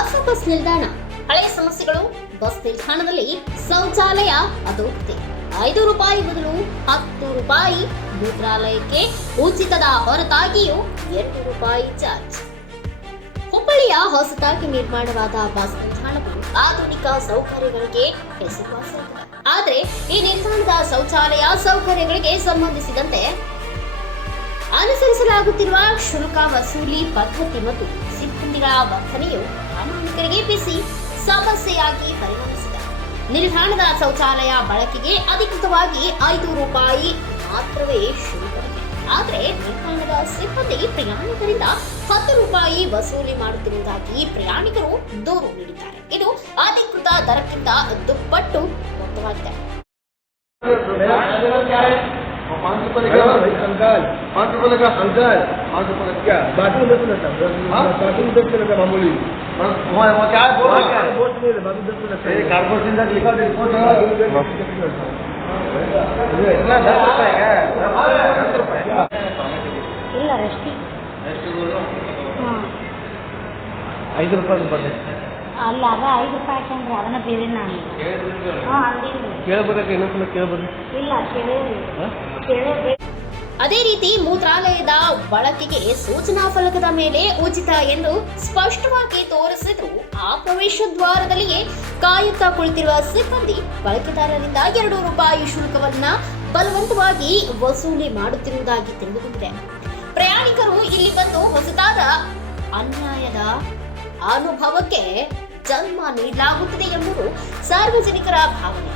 ಹೊಸ ಬಸ್ ನಿಲ್ದಾಣ, ಹಳೆಯ ಸಮಸ್ಯೆಗಳು. ಬಸ್ ನಿಲ್ದಾಣದಲ್ಲಿ ಶೌಚಾಲಯ ಅತೋಕ್ತಿ, ₹5 ಬದಲು ₹10. ಮೂತ್ರಾಲಯಕ್ಕೆ ಉಚಿತದ ಹೊರತಾಗಿಯೂ ₹2 ಚಾರ್ಜ್. ಹುಬ್ಬಳ್ಳಿಯ ಹೊಸದಾಗಿ ನಿರ್ಮಾಣವಾದ ಬಸ್ ನಿಲ್ದಾಣವು ಆಧುನಿಕ ಸೌಕರ್ಯಗಳಿಗೆ ಹೆಸರುವಾಸಿಯಾಗಿದೆ. ಆದರೆ ಈ ನಿಲ್ದಾಣದ ಶೌಚಾಲಯ ಸೌಕರ್ಯಗಳಿಗೆ ಸಂಬಂಧಿಸಿದಂತೆ ಅನುಸರಿಸಲಾಗುತ್ತಿರುವ ಶುಲ್ಕ ವಸೂಲಿ ಪದ್ಧತಿ ಮತ್ತು ಸಿಬ್ಬಂದಿಗಳ ವರ್ತನೆಯು ಪ್ರಯಾಣಿಕರಿಗೆ ಬಿಸಿ ಸಮಸ್ಯೆಯಾಗಿ ಪರಿಣಮಿಸಿದೆ. ನಿಲ್ದಾಣದ ಶೌಚಾಲಯ ಬಳಕೆಗೆ ಅಧಿಕೃತವಾಗಿ ₹5 ಮಾತ್ರವೇ ಶುಲ್ಕವಿದೆ. ಆದರೆ ನಿಲ್ದಾಣದ ಸಿಬ್ಬಂದಿ ಪ್ರಯಾಣಿಕರಿಂದ ₹10 ವಸೂಲಿ ಮಾಡುತ್ತಿರುವುದಾಗಿ ಪ್ರಯಾಣಿಕರು ದೂರು ನೀಡಿದ್ದಾರೆ. ಇದು ಅಧಿಕೃತ ದರಕ್ಕಿಂತ ದುಪ್ಪಟ್ಟು ಮೊತ್ತವಾಗಿದೆ. ₹5 का अंकल, क्या बाथरूम ₹10 मामूली क्या बोल कारपोरेशन का लिखा रिपोर्ट इतना ₹10 है ಇಲ್ಲ ರೆಸ್ಟಿ ₹5 ಬರ್ತದೆ ಅಲ್ಲ ಅದ ₹5 ಅಂದ್ರೆ ಅದನ್ನ ಬೇರೆ ನಾನು ಕೇಳಬೇಕಾದ್ರೆ ಇನ್ನೊಂದ್ಸಲ ಕೇಳಬಾರ್ದು ಇಲ್ಲ ಕೇಳೇ ಅದೇ ರೀತಿ ಮೂತ್ರಾಲಯದ ಬಳಕೆಗೆ ಸೂಚನಾ ಫಲಕದ ಮೇಲೆ ಉಚಿತ ಎಂದು ಸ್ಪಷ್ಟವಾಗಿ ತೋರಿಸಿದ್ರು ಆ ಪ್ರವೇಶ ದ್ವಾರದಲ್ಲಿಯೇ ಕಾಯುತ್ತಾ ಕುಳಿತಿರುವ ಸಿಬ್ಬಂದಿ ಬಳಕೆದಾರರಿಂದ ₹2 ಶುಲ್ಕವನ್ನ ಬಲವಂತವಾಗಿ ವಸೂಲಿ ಮಾಡುತ್ತಿರುವುದಾಗಿ ತಿಳಿದುಬಂದಿದೆ. ಪ್ರಯಾಣಿಕರು ಇಲ್ಲಿ ಬಂದು ಹೊಸದಾದ ಅನ್ಯಾಯದ ಅನುಭವಕ್ಕೆ ಜನ್ಮ ನೀಡಲಾಗುತ್ತದೆ ಎಂಬುದು ಸಾರ್ವಜನಿಕರ ಭಾವನೆ.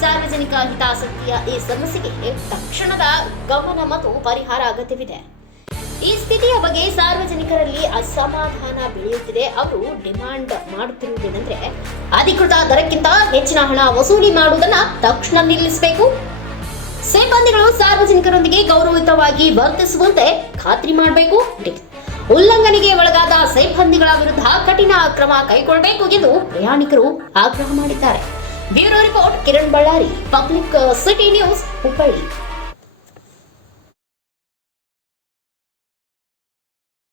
ಸಾರ್ವಜನಿಕ ಹಿತಾಸಕ್ತಿಯ ಈ ಸಮಸ್ಯೆಗೆ ತಕ್ಷಣದ ಗಮನ ಮತ್ತು ಪರಿಹಾರ ಅಗತ್ಯವಿದೆ. ಈ ಸ್ಥಿತಿಯ ಬಗ್ಗೆ ಸಾರ್ವಜನಿಕರಲ್ಲಿ ಅಸಮಾಧಾನ ಬೆಳೆಯುತ್ತಿದೆ. ಅವರು ಡಿಮಾಂಡ್ ಮಾಡುತ್ತಿರುವುದೇನೆಂದ್ರೆ ಅಧಿಕೃತ ದರಕ್ಕಿಂತ ಹೆಚ್ಚಿನ ಹಣ ವಸೂಲಿ ಮಾಡುವುದನ್ನ ತಕ್ಷಣ ನಿಲ್ಲಿಸಬೇಕು. ಸಿಬ್ಬಂದಿಗಳು ಸಾರ್ವಜನಿಕರೊಂದಿಗೆ ಗೌರವಯುತವಾಗಿ ವರ್ತಿಸುವಂತೆ ಖಾತ್ರಿ ಮಾಡಬೇಕು. ಉಲ್ಲಂಘನೆಗೆ ಒಳಗಾದ ಸಿಬ್ಬಂದಿಗಳ ವಿರುದ್ಧ ಕಠಿಣ ಕ್ರಮ ಕೈಗೊಳ್ಳಬೇಕು ಎಂದು ಪ್ರಯಾಣಿಕರು ಆಗ್ರಹ ಮಾಡಿದ್ದಾರೆ. Bureau report Kiran Ballari, public city news, Hubballi.